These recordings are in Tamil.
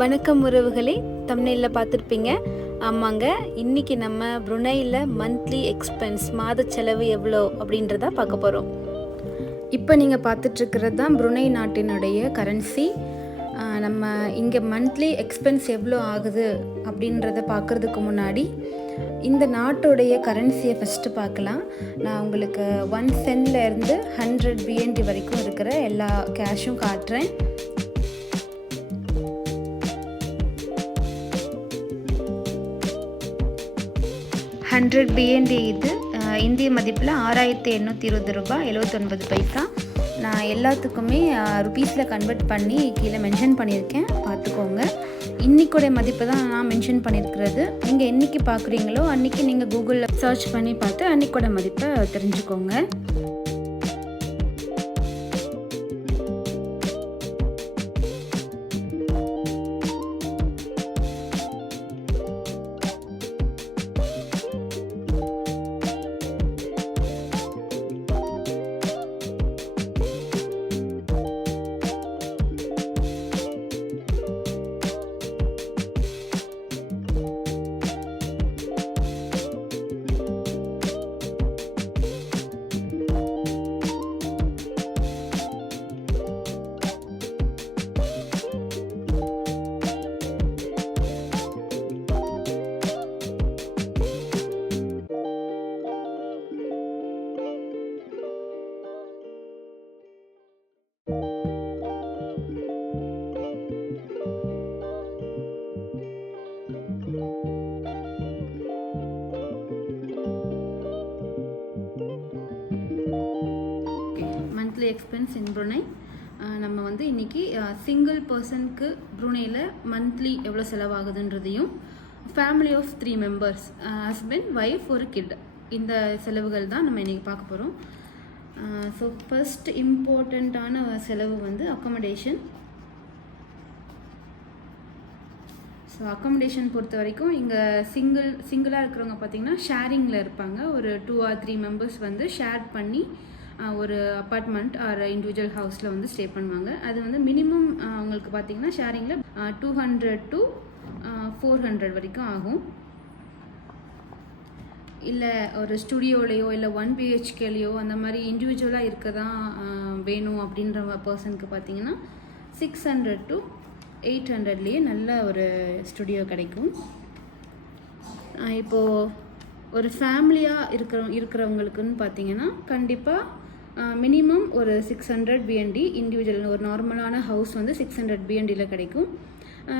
வணக்கம் உறவுகளே, தம்ப்நெயில்ல பார்த்துருப்பீங்க. ஆமாங்க, இன்றைக்கி நம்ம ப்ருனையில் மந்த்லி எக்ஸ்பென்ஸ் மாத செலவு எவ்வளோ அப்படின்றத பார்க்க போகிறோம். இப்போ நீங்கள் பார்த்துட்ருக்கிறது தான் ப்ருனை நாட்டினுடைய கரன்சி. நம்ம இங்கே மந்த்லி எக்ஸ்பென்ஸ் எவ்வளோ ஆகுது அப்படின்றத பார்க்குறதுக்கு முன்னாடி இந்த நாட்டுடைய கரன்சியை ஃபஸ்ட்டு பார்க்கலாம். நான் உங்களுக்கு 1 சென்ட்லேருந்து 100 BND வரைக்கும் இருக்கிற எல்லா கேஷும் காட்டுறேன். $100 இது இந்திய மதிப்பில் 6820 ரூபாய் 79 பைசா. நான் எல்லாத்துக்குமே ருபீஸில் கன்வெர்ட் பண்ணி கீழே மென்ஷன் பண்ணியிருக்கேன், பார்த்துக்கோங்க. இன்றைக்குடைய மதிப்பை தான் நான் மென்ஷன் பண்ணியிருக்கிறது. நீங்கள் என்றைக்கு பார்க்குறீங்களோ அன்றைக்கி நீங்கள் கூகுளில் சர்ச் பண்ணி பார்த்து அன்றைக்கோட மதிப்பை தெரிஞ்சுக்கோங்க. Monthly expense in Brunei. நம்ம வந்து இன்றைக்கி சிங்கிள் பர்சனுக்கு ப்ருனையில் மந்த்லி எவ்வளோ செலவாகுதுன்றதையும், family of 3 members, husband, wife, ஒரு கிட், இந்த செலவுகள் தான் நம்ம இன்றைக்கி பார்க்க போகிறோம். ஸோ ஃபர்ஸ்ட் இம்பார்ட்டண்ட்டான செலவு வந்து அக்காமடேஷன். ஸோ அக்காமடேஷன் பொறுத்த வரைக்கும் இங்கே சிங்கிளாக இருக்கிறவங்க பார்த்திங்கன்னா ஷேரிங்கில் இருப்பாங்க. ஒரு 2 or 3 மெம்பர்ஸ் வந்து ஷேர் பண்ணி ஒரு அப்பார்ட்மெண்ட் ஆர் இண்டிவிஜுவல் ஹவுஸில் வந்து ஸ்டே பண்ணுவாங்க. அது வந்து மினிமம் அவங்களுக்கு பார்த்திங்கன்னா ஷேரிங்கில் 200 to 400 வரைக்கும் ஆகும். இல்லை ஒரு ஸ்டுடியோலையோ இல்லை 1 BHKலையோ அந்த மாதிரி இண்டிவிஜுவலாக இருக்க தான் வேணும் அப்படின்ற பர்சனுக்கு பார்த்திங்கன்னா 600 to 800லேயே நல்ல ஒரு ஸ்டுடியோ கிடைக்கும். இப்போது ஒரு ஃபேமிலியாக இருக்கிறவங்களுக்குன்னு பார்த்தீங்கன்னா கண்டிப்பாக மினிமம் ஒரு 600 BND இண்டிவிஜுவல், ஒரு நார்மலான ஹவுஸ் வந்து 600 BNDயில் கிடைக்கும்.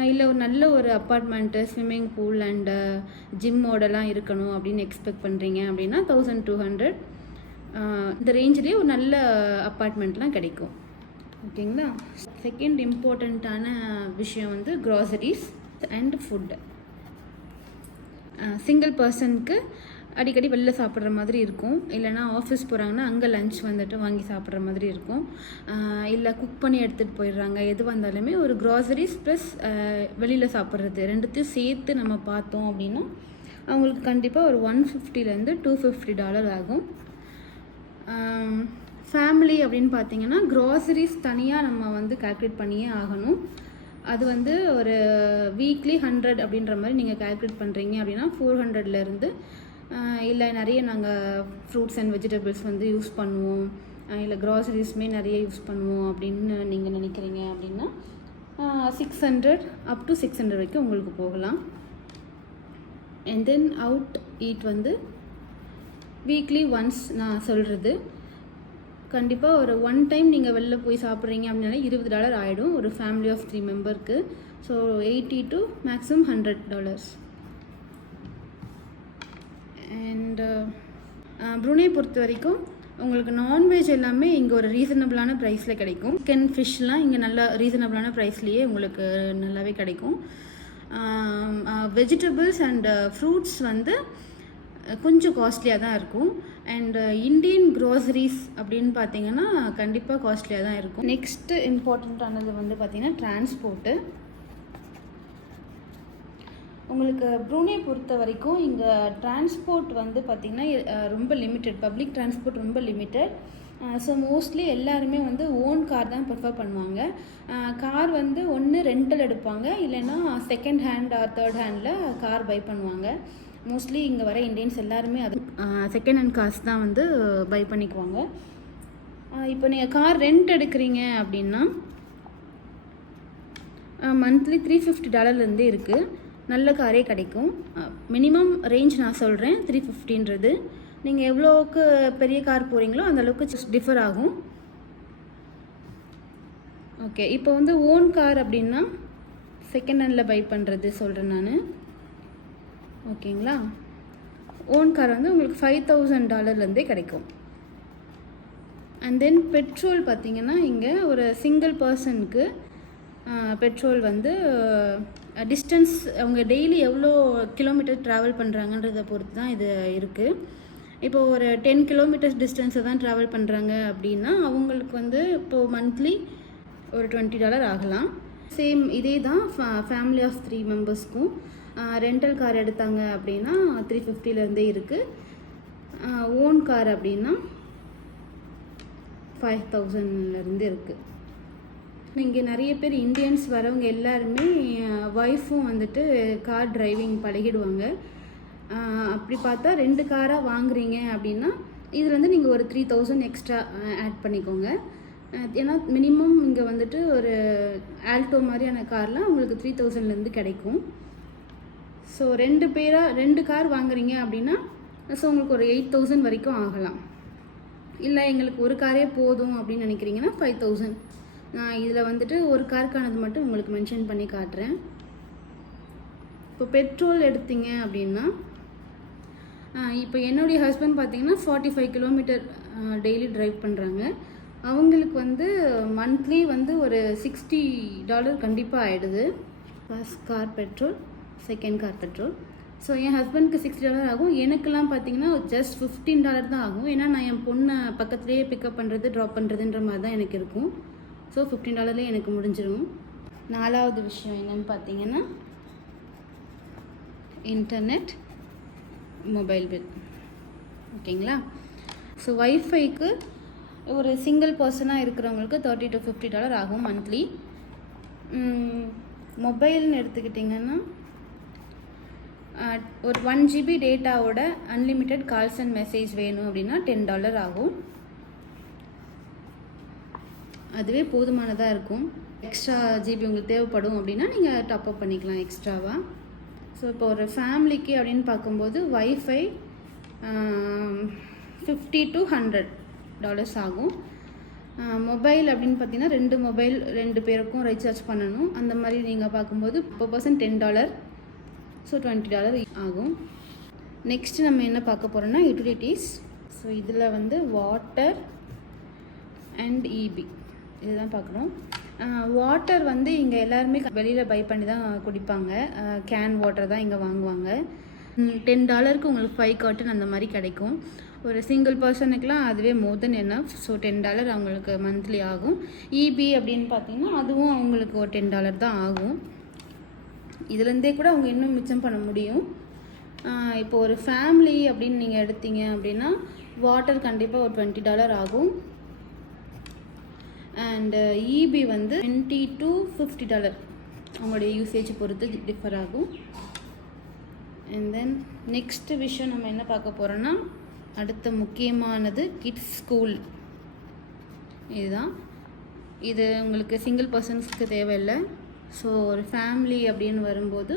இல்லை ஒரு நல்ல ஒரு அப்பார்ட்மெண்ட்டு, ஸ்விம்மிங் பூல் அண்டு ஜிம்மோடலாம் இருக்கணும் அப்படின்னு எக்ஸ்பெக்ட் பண்ணுறீங்க அப்படின்னா 1200 இந்த ரேஞ்சிலேயே ஒரு நல்ல அப்பார்ட்மெண்ட்லாம் கிடைக்கும். ஓகேங்களா. செகண்ட் இம்பார்ட்டண்ட்டான விஷயம் வந்து க்ராசரிஸ் அண்ட் ஃபுட்டு. சிங்கிள் பர்சனுக்கு அடிக்கடி வெளில சாப்பிட்ற மாதிரி இருக்கும், இல்லைனா ஆஃபீஸ் போகிறாங்கன்னா அங்கே லன்ச் வந்துட்டு வாங்கி சாப்பிட்ற மாதிரி இருக்கும், இல்லை குக் பண்ணி எடுத்துகிட்டு போயிடுறாங்க. எது வந்தாலுமே ஒரு க்ராசரிஸ் ப்ளஸ் வெளியில் சாப்பிட்றது ரெண்டுத்தையும் சேர்த்து நம்ம பார்த்தோம் அப்படின்னா அவங்களுக்கு கண்டிப்பாக ஒரு $150 to $250 ஆகும். ஃபேமிலி அப்படின்னு பார்த்தீங்கன்னா க்ராசரிஸ் தனியாக நம்ம வந்து கால்குலேட் பண்ணியே ஆகணும். அது வந்து ஒரு வீக்லி 100 அப்படின்ற மாதிரி நீங்கள் கால்குலேட் பண்ணுறீங்க அப்படின்னா 400லேருந்து, இல்லை நிறைய நாங்கள் ஃப்ரூட்ஸ் அண்ட் வெஜிடபிள்ஸ் வந்து யூஸ் பண்ணுவோம், இல்லை க்ராசரிஸுமே நிறைய யூஸ் பண்ணுவோம் அப்படின்னு நீங்கள் நினைக்கிறீங்க அப்படின்னா 600 up to 600 வரைக்கும் உங்களுக்கு போகலாம். அண்ட் தென் அவுட் ஈட் வந்து வீக்லி ஒன்ஸ் நான் சொல்கிறது, கண்டிப்பாக ஒரு 1 டைம் நீங்கள் வெளில போய் சாப்பிட்றீங்க அப்படின்னா $20 ஆகிடும் ஒரு ஃபேமிலி ஆஃப் 3 மெம்பருக்கு. So 80 to maximum $100. And Brunei பொறுத்த வரைக்கும் உங்களுக்கு நான்வெஜ் எல்லாமே இங்கே ஒரு ரீசனபிளான ப்ரைஸில் கிடைக்கும். சிக்கன், ஃபிஷ்லாம் இங்கே நல்ல ரீசனபிளான ப்ரைஸ்லேயே உங்களுக்கு நல்லாவே கிடைக்கும். வெஜிடபிள்ஸ் அண்ட் ஃப்ரூட்ஸ் வந்து கொஞ்சம் காஸ்ட்லியாக தான் இருக்கும். அண்ட் இண்டியன் க்ராசரிஸ் அப்படின்னு பார்த்தீங்கன்னா கண்டிப்பாக காஸ்ட்லியாக தான் இருக்கும். நெக்ஸ்ட்டு இம்பார்ட்டண்ட்டானது வந்து பார்த்திங்கன்னா டிரான்ஸ்போர்ட்டு. உங்களுக்கு ப்ருனை பொறுத்த வரைக்கும் இங்கே டிரான்ஸ்போர்ட் வந்து பார்த்திங்கன்னா ரொம்ப லிமிட்டட், பப்ளிக் டிரான்ஸ்போர்ட் ரொம்ப லிமிட்டட். ஸோ மோஸ்ட்லி எல்லாருமே வந்து ஓன் கார் தான் ப்ரிஃபர் பண்ணுவாங்க. கார் வந்து ஒன்று ரெண்டல் எடுப்பாங்க, இல்லைன்னா செகண்ட் ஹேண்ட் ஆர் தேர்ட் ஹேண்டில் கார் பை பண்ணுவாங்க. மோஸ்ட்லி இங்கே வர இந்தியன்ஸ் எல்லாருமே அது செகண்ட் ஹேண்ட் கார்ஸ் தான் வந்து பை பண்ணிக்குவாங்க. இப்போ நீங்கள் கார் ரெண்ட் எடுக்கிறீங்க அப்படின்னா மந்த்லி $350 இருக்குது. நல்ல காரே கிடைக்கும். மினிமம் ரேஞ்ச் நான் சொல்கிறேன், 350. நீங்கள் எவ்வளோக்கு பெரிய கார் போகிறீங்களோ அந்தளவுக்கு டிஃபர் ஆகும். ஓகே, இப்போ வந்து ஓன் கார் அப்படின்னா செகண்ட் ஹேண்டில் பை பண்ணுறது சொல்கிறேன் நான். ஓகேங்களா? ஓன் கார் வந்து உங்களுக்கு $5,000 கிடைக்கும். அண்ட் தென் பெட்ரோல் பார்த்திங்கன்னா இங்கே ஒரு சிங்கிள் பர்சனுக்கு பெட்ரோல் வந்து டிஸ்டன்ஸ் அவங்க டெய்லி எவ்வளோ கிலோமீட்டர் ட்ராவல் பண்ணுறாங்கன்றதை பொறுத்து தான் இது இருக்குது. இப்போது ஒரு 10 கிலோமீட்டர்ஸ் டிஸ்டன்ஸை தான் ட்ராவல் பண்ணுறாங்க அப்படின்னா அவங்களுக்கு வந்து இப்போது மந்த்லி ஒரு $20 ஆகலாம். சேம் இதே தான் ஃபேமிலி ஆஃப் 3 மெம்பர்ஸ்க்கும் ரெண்டல் கார் எடுத்தாங்க அப்படின்னா 350 இருக்குது. ஓன் கார் அப்படின்னா 5,000 இருக்குது. இங்கே நிறைய பேர் இந்தியன்ஸ் வரவங்க எல்லாருமே ஒய்ஃபும் வந்துட்டு கார் டிரைவிங் பழகிடுவாங்க. அப்படி பார்த்தா 2 காராக வாங்குறீங்க அப்படின்னா இதில் வந்து நீங்கள் ஒரு 3,000 எக்ஸ்ட்ரா ஆட் பண்ணிக்கோங்க. ஏன்னா மினிமம் இங்கே வந்துட்டு ஒரு ஆல்டோ மாதிரியான கார்லாம் உங்களுக்கு 3,000 கிடைக்கும். ஸோ 2 கார் வாங்குறீங்க அப்படின்னா ஸோ உங்களுக்கு ஒரு 8,000 வரைக்கும் ஆகலாம். இல்லை எங்களுக்கு ஒரு காரே போதும் அப்படின்னு நினைக்கிறீங்கன்னா 5,000. நான் இதில் வந்துட்டு ஒரு காருக்கானது மட்டும் உங்களுக்கு மென்ஷன் பண்ணி காட்டுறேன். இப்போ பெட்ரோல் எடுத்தீங்க அப்படின்னா இப்போ என்னுடைய ஹஸ்பண்ட் பார்த்தீங்கன்னா 45 கிலோமீட்டர் டெய்லி ட்ரைவ் பண்ணுறாங்க. அவங்களுக்கு வந்து மந்த்லி வந்து ஒரு $60 கண்டிப்பாக ஆகிடுது. First car petrol, second car petrol. So என் ஹஸ்பண்ட்க்கு $60 ஆகும். எனக்கெல்லாம் பார்த்தீங்கன்னா ஜஸ்ட் $15 தான் ஆகும். ஏன்னா நான் என் பொண்ணை பக்கத்துலேயே பிக்கப் பண்ணுறது ட்ராப் பண்ணுறதுன்ற மாதிரி தான் எனக்கு இருக்கும். ஸோ $15 எனக்கு முடிஞ்சிடும். 4வது விஷயம் என்னென்னு பார்த்தீங்கன்னா இன்டர்நெட், மொபைல் பில். ஓகேங்களா? ஸோ வைஃபைக்கு ஒரு சிங்கிள் பர்சனாக இருக்கிறவங்களுக்கு $30 to $50 ஆகும் மந்த்லி. மொபைல்னு எடுத்துக்கிட்டிங்கன்னா ஒரு 1 GB டேட்டாவோட அன்லிமிட்டெட் கால்ஸ் அண்ட் மெசேஜ் வேணும் அப்படின்னா $10 ஆகும். அதுவே போதுமானதாக இருக்கும். எக்ஸ்ட்ரா ஜிபி உங்களுக்கு தேவைப்படும் அப்படின்னா நீங்கள் டாப்அப் பண்ணிக்கலாம் எக்ஸ்ட்ராவாக. ஸோ இப்போ ஒரு ஃபேமிலிக்கு அப்படின்னு பார்க்கும்போது வைஃபை $50 to $100 ஆகும். மொபைல் அப்படின்னு பார்த்தீங்கன்னா 2 மொபைல் 2 பேருக்கும் ரீசார்ஜ் பண்ணணும். அந்த மாதிரி நீங்கள் பார்க்கும்போது per person $10. ஸோ $20 ஆகும். நெக்ஸ்ட் நம்ம என்ன பார்க்க போகிறோம்னா யூட்டிலிட்டிஸ். ஸோ இதில் வந்து வாட்டர் அண்ட் இபி இதுதான் பார்க்குறோம். வாட்டர் வந்து இங்கே எல்லாருமே வெளியில் பை பண்ணி தான் குடிப்பாங்க. கேன் வாட்டர் தான் இங்கே வாங்குவாங்க. $10 உங்களுக்கு 5 carton அந்த மாதிரி கிடைக்கும். ஒரு சிங்கிள் பர்சனுக்குலாம் அதுவே மோர் தென் எனஃப். ஸோ $10 அவங்களுக்கு மந்த்லி ஆகும். இபி அப்படின்னு பார்த்தீங்கன்னா அதுவும் அவங்களுக்கு ஒரு $10 தான் ஆகும். இதுலேருந்தே கூட அவங்க இன்னும் மிச்சம் பண்ண முடியும். இப்போ ஒரு ஃபேமிலி அப்படின்னு நீங்கள் எடுத்தீங்க அப்படின்னா வாட்டர் கண்டிப்பாக ஒரு $20 ஆகும். அண்டு இபி வந்து $20 to $50 அவங்களுடைய யூசேஜ் பொறுத்து டிஃபர் ஆகும். அண்ட் தென் நெக்ஸ்ட் விஷயம் நம்ம என்ன பார்க்க போகிறோன்னா அடுத்த முக்கியமானது கிட்ஸ் ஸ்கூல். இதுதான். இது உங்களுக்கு சிங்கிள் பர்சன்ஸ்க்கு தேவையில்லை. ஸோ ஒரு ஃபேமிலி அப்படின்னு வரும்போது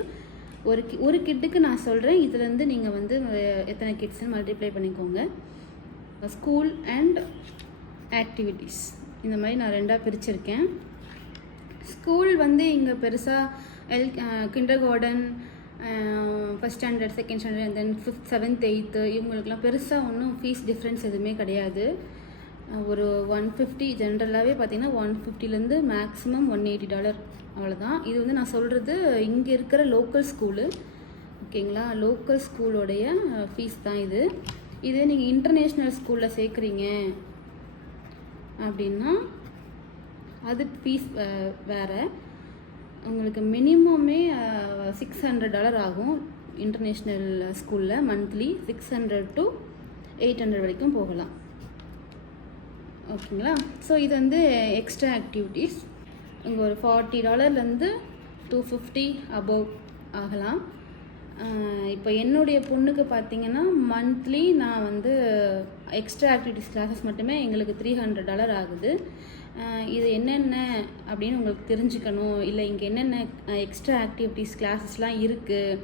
ஒரு கிட்டுக்கு நான் சொல்கிறேன், இதுலேருந்து நீங்கள் வந்து எத்தனை கிட்ஸ்ன்னு மல்டிப்ளை பண்ணிக்கோங்க. ஸ்கூல் அண்ட் ஆக்டிவிட்டீஸ் இந்த மாதிரி நான் 2ஆக பிரிச்சுருக்கேன். ஸ்கூல் வந்து இங்கே பெருசாக kinder garden, first standard, second standard and then 5th 7th 8th இவங்களுக்குலாம் பெருசாக ஒன்றும் ஃபீஸ் டிஃப்ரென்ஸ் எதுவுமே கிடையாது. ஒரு 150 ஜென்ரலாகவே பார்த்தீங்கன்னா 150லேருந்து மேக்ஸிமம் $180 அவ்வளோதான். இது வந்து நான் சொல்கிறது இங்கே இருக்கிற லோக்கல் ஸ்கூலு. ஓகேங்களா? லோக்கல் ஸ்கூலோடைய ஃபீஸ் தான் இது. இதே நீங்கள் இன்டர்நேஷ்னல் ஸ்கூலில் சேர்க்குறீங்க அப்படின்னா அது ஃபீஸ் வேறு. உங்களுக்கு மினிமமே $600 ஆகும். இன்டர்நேஷ்னல் ஸ்கூலில் மந்த்லி $600 to $800 வரைக்கும் போகலாம். ஓகேங்களா. ஸோ இது வந்து எக்ஸ்ட்ரா ஆக்டிவிட்டீஸ். இங்கே ஒரு $40 $250 அபவ் ஆகலாம். இப்போ என்னுடைய பொண்ணுக்கு பார்த்தீங்கன்னா மந்த்லி நான் வந்து எக்ஸ்ட்ரா ஆக்டிவிட்டீஸ் கிளாஸஸ் மட்டுமே எங்களுக்கு $300 ஆகுது. இது என்னென்ன அப்படின்னு உங்களுக்கு தெரிஞ்சுக்கணும், இல்லை இங்கே என்னென்ன எக்ஸ்ட்ரா ஆக்டிவிட்டீஸ் கிளாஸஸ்லாம் இருக்குது,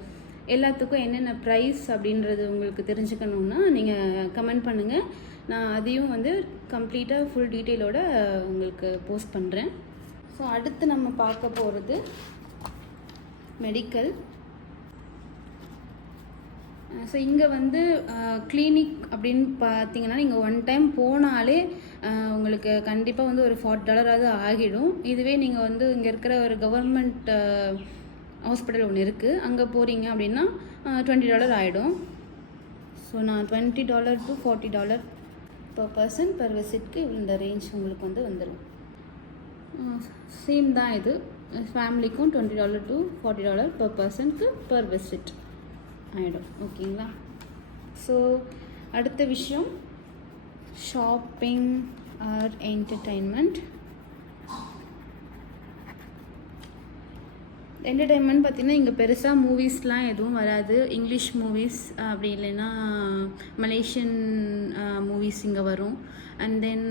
எல்லாத்துக்கும் என்னென்ன ப்ரைஸ் அப்படின்றது உங்களுக்கு தெரிஞ்சுக்கணுன்னா நீங்கள் கமெண்ட் பண்ணுங்கள். நான் அதையும் வந்து கம்ப்ளீட்டாக ஃபுல் டீட்டெயிலோடு உங்களுக்கு போஸ்ட் பண்ணுறேன். ஸோ அடுத்து நம்ம பார்க்க போகிறது மெடிக்கல். ஸோ இங்கே வந்து கிளினிக் அப்படின்னு பார்த்தீங்கன்னா நீங்கள் ஒன் டைம் போனாலே உங்களுக்கு கண்டிப்பாக வந்து ஒரு $40 ஆகிடும். இதுவே நீங்கள் வந்து இங்கே இருக்கிற ஒரு கவர்மெண்ட் ஹாஸ்பிட்டல் ஒன்று இருக்குது, அங்கே போகிறீங்க அப்படின்னா $20 ஆகிடும். ஸோ நான் $20 to $40 per person per விசிட்க்கு இந்த ரேஞ்ச் உங்களுக்கு வந்து வந்துடும். சேம் தான் இது, ஃபேமிலிக்கும் $20 to $40 per personக்கு per visit ஆகிடும். ஓகேங்களா. ஸோ அடுத்த விஷயம் ஷாப்பிங் ஆர் என்டர்டெயின்மெண்ட். என்டர்டெயின்மெண்ட் பார்த்திங்கன்னா இங்கே பெருசாக மூவிஸ்லாம் எதுவும் வராது. இங்கிலீஷ் மூவிஸ் அப்படி இல்லைன்னா மலேசியன் மூவிஸ் இங்கே வரும். அண்ட் தென்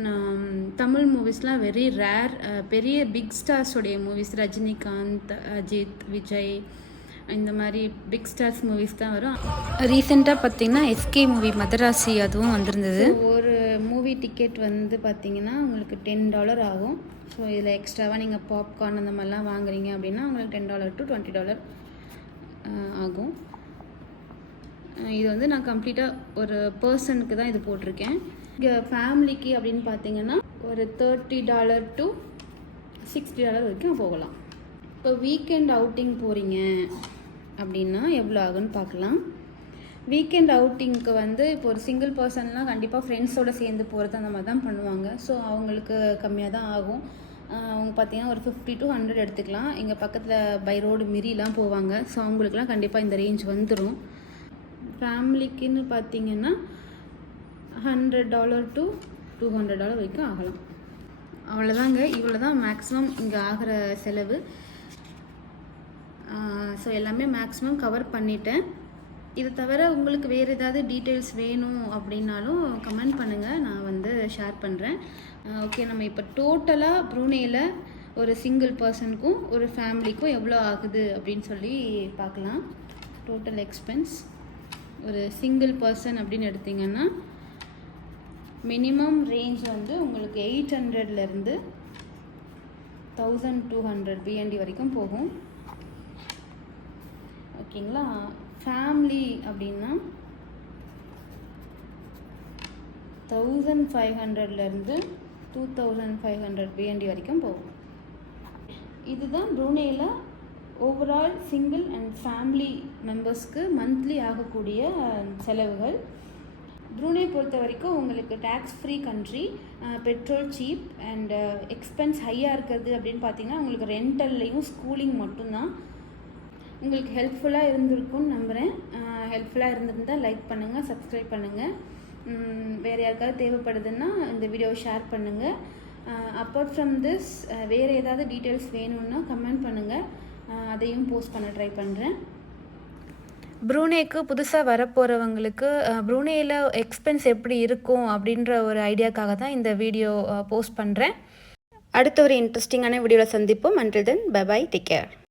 தமிழ் மூவிஸ்லாம் வெரி ரேர். பெரிய பிக் ஸ்டார்ஸோடைய மூவிஸ் ரஜினிகாந்த், அஜித், விஜய் இந்த மாதிரி பிக் ஸ்டார்ஸ் மூவிஸ் தான் வரும். ரீசெண்டாக பார்த்திங்கன்னா எஸ்கே மூவி மதராசி அதுவும் வந்திருந்தது. ஒரு மூவி டிக்கெட் வந்து பார்த்திங்கன்னா உங்களுக்கு $10 ஆகும். ஸோ இதில் எக்ஸ்ட்ராவாக நீங்கள் பாப்கார்ன் அந்த மாதிரிலாம் வாங்குறீங்க அப்படின்னா உங்களுக்கு $10 to $20 ஆகும். இது வந்து நான் கம்ப்ளீட்டாக ஒரு பர்சனுக்கு தான் இது போட்டிருக்கேன். இங்கே ஃபேமிலிக்கு அப்படின்னு பார்த்தீங்கன்னா ஒரு $30 to $60 வரைக்கும் போகலாம். இப்போ வீக்கெண்ட் அவுட்டிங் போகிறீங்க அப்படின்னா எவ்வளோ ஆகுன்னு பார்க்கலாம். வீக்கெண்ட் அவுட்டிங்க்கு வந்து இப்போ ஒரு சிங்கிள் பர்சன்லாம் கண்டிப்பாக ஃப்ரெண்ட்ஸோடு சேர்ந்து போகிறது அந்த மாதிரி தான் பண்ணுவாங்க. ஸோ அவங்களுக்கு கம்மியாக தான் ஆகும். அவங்க பார்த்தீங்கன்னா ஒரு 50 to 100 எடுத்துக்கலாம். எங்கள் பக்கத்தில் பை ரோடு மிரிலாம் போவாங்க. ஸோ அவங்களுக்குலாம் கண்டிப்பாக இந்த ரேஞ்ச் வந்துடும். ஃபேமிலிக்குன்னு பார்த்தீங்கன்னா $100 to $200 வரைக்கும் ஆகலாம். அவ்வளோதாங்க, இவ்வளோ தான் மேக்ஸிமம் இங்கே ஆகிற செலவு. ஸோ எல்லாமே மேக்ஸிமம் கவர் பண்ணிட்டேன். இது தவிர உங்களுக்கு வேறு ஏதாவது டீட்டெயில்ஸ் வேணும் அப்படின்னாலும் கமெண்ட் பண்ணுங்கள், நான் வந்து ஷேர் பண்ணுறேன். ஓகே, நம்ம இப்போ டோட்டலாக ப்ரூனேயில் ஒரு சிங்கிள் பர்சனுக்கும் ஒரு ஃபேமிலிக்கும் எவ்வளோ ஆகுது அப்படின்னு சொல்லி பார்க்கலாம். டோட்டல் எக்ஸ்பென்ஸ் ஒரு சிங்கிள் பர்சன் அப்படின்னு எடுத்திங்கன்னா மினிமம் ரேஞ்ச் வந்து உங்களுக்கு 800 1200 BND வரைக்கும் போகும். ஓகேங்களா. ஃபேமிலி அப்படின்னா 1500 2500 BND வரைக்கும் போகும். இதுதான் ப்ரூனேயில் ஓவரால் சிங்கிள் அண்ட் ஃபேமிலி மெம்பர்ஸ்க்கு மந்த்லி ஆகக்கூடிய செலவுகள். ப்ரூனே பொறுத்த வரைக்கும் உங்களுக்கு tax free country, petrol cheap and expense ஹையாக இருக்கிறது அப்படின்னு பார்த்தீங்கன்னா உங்களுக்கு ரெண்டல்லையும் ஸ்கூலிங் மட்டும்தான். உங்களுக்கு ஹெல்ப்ஃபுல்லாக இருந்திருக்கும்னு நம்புகிறேன். ஹெல்ப்ஃபுல்லாக இருந்திருந்தால் லைக் பண்ணுங்கள், சப்ஸ்கிரைப் பண்ணுங்கள். வேறு யாருக்காவது தேவைப்படுதுன்னா இந்த வீடியோவை ஷேர் பண்ணுங்கள். அப்பார்ட் ஃப்ரம் திஸ் வேறு ஏதாவது டீட்டெயில்ஸ் வேணும்னா கமெண்ட் பண்ணுங்கள், அதையும் போஸ்ட் பண்ண ட்ரை பண்ணுறேன். ப்ரூனேக்கு புதுசாக வரப்போகிறவங்களுக்கு ப்ரூனேயில் எக்ஸ்பென்ஸ் எப்படி இருக்கும் அப்படின்ற ஒரு ஐடியாக்காக தான் இந்த வீடியோ போஸ்ட் பண்ணுறேன். அடுத்த ஒரு இன்ட்ரெஸ்டிங்கான வீடியோவில் சந்திப்போம். Until then bye bye, take care.